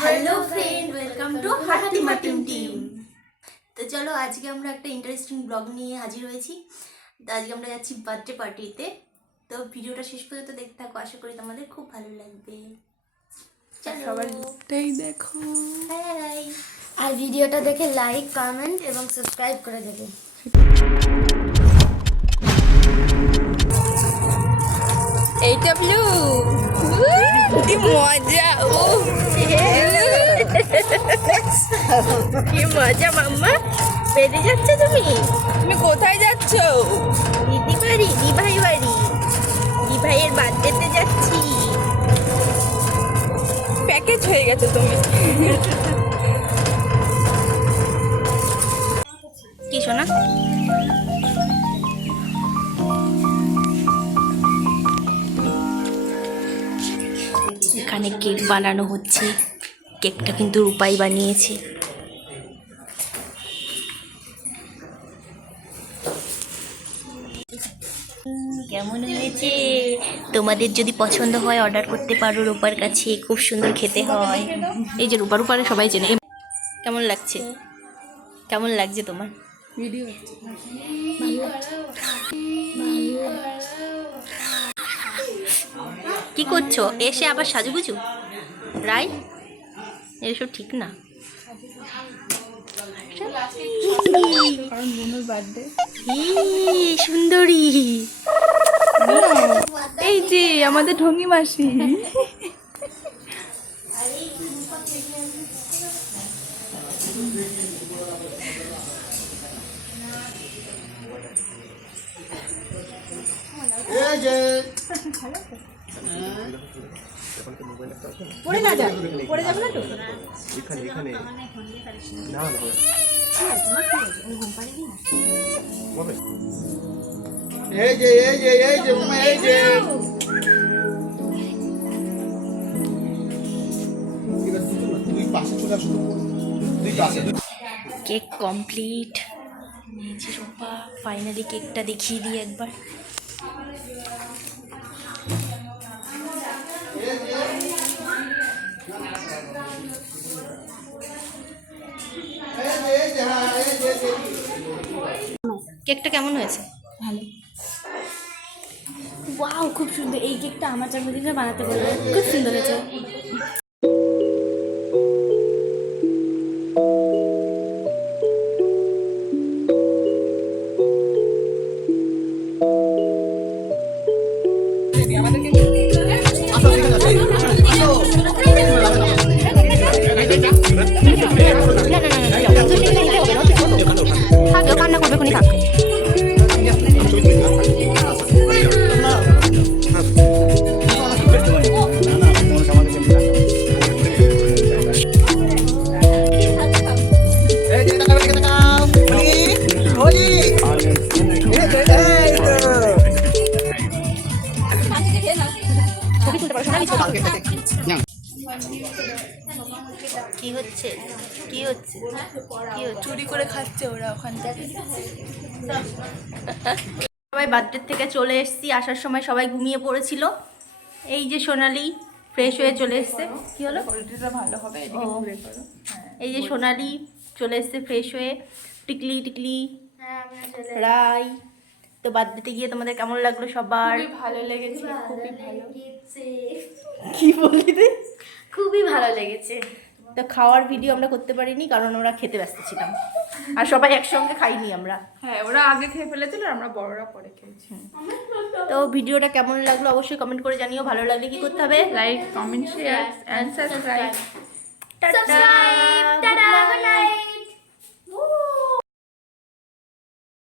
Hello friend, welcome to Hatima team. তো চলো আজকে আমরা একটা ইন্টারেস্টিং ব্লগ নিয়ে হাজির হয়েছি। তো আজকে আমরা যাচ্ছি বার্থডে পার্টিতে। তো ভিডিওটা শেষ পর্যন্ত দেখতে থাকো, আশা করি তোমাদের খুব ভালো লাগবে। সবাই দেখো হাই, আর ভিডিওটা দেখে লাইক, কমেন্ট এবং সাবস্ক্রাইব করে দেবে। এইটা ব্লু কি মজা! ও কি মজা! মাম্মা বেরিয়ে যাচ্ছে। তুমি কোথায় যাচ্ছ? দিদি বাড়ি, দিভাই বাড়ি, দিভাইয়ের বার্থডেতে যাচ্ছি। প্যাকেজ হয়ে গেছে তুমি। কি শোনা? এখানে কেক বানানো হচ্ছে। কেকটা কিন্তু রূপাই বানিয়েছে। কেমন হয়েছে? তোমাদের যদি পছন্দ হয় অর্ডার করতে পারো রূপার কাছে, খুব সুন্দর খেতে হয়। এই যে রূপারে সবাই চেনে। কেমন লাগছে? কেমন লাগছে তোমার? ভিডিও কি করছো? এসে আবার সাজুগুজু রাই, এসব ঠিক না। কারণ বোনের বার্থডে। সুন্দরী, এই যে আমাদের ঢঙ্গি মাসি। পড়ে না যাবে, পড়ে যাবে না তো। এখানে না এই যে তুই পাশে চলে আসো, তুই পাশে। Cake complete. এই যে রূপা ফাইনালি কেকটা দেখিয়ে দিই একবার। কেকটা কেমন হয়েছে? ভালো, ওয়াও, খুব সুন্দর। এই কেকটা আমার জন্মদিনে বানাতে বলবে, খুব সুন্দর হয়েছে। থাক, কান্না করবে খুনি, থাক। কি হচ্ছে? কি হচ্ছে? কি হচ্ছে? চুরি করে খাচ্ছে ওরা ওখান থেকে। সবাই বার্থডে থেকে চলে এসেছি। আসার সময় সবাই ঘুমিয়ে পড়েছিল। এই যে সোনালি ফ্রেশ হয়ে চলে এসছে। কি হলো? কোয়ালিটিটা ভালো হবে, এদিকে ঘুরে করো। এই যে সোনালি চলে এসছে ফ্রেশ হয়ে। টিকলি রাই। তো বার্থডেতে গিয়ে তোমাদের কেমন লাগলো সবার? খুবই ভালো লেগেছে, খুবই ভালো। কি বললি তুই? খুবই ভালো লেগেছে। তো খাওয়ার ভিডিও আমরা করতে পারিনি কারণ আমরা খেতে ব্যস্ত ছিলাম, আর সবাই একসঙ্গে খাইনি আমরা। হ্যাঁ, ওরা আগে খেয়ে ফেলেছিল আর আমরা বড়রা পরে খেয়েছি। তো ভিডিওটা কেমন লাগলো অবশ্যই কমেন্ট করে জানিও। ভালো লাগলে কি করতে হবে? Like, comment, share and subscribe. Tata.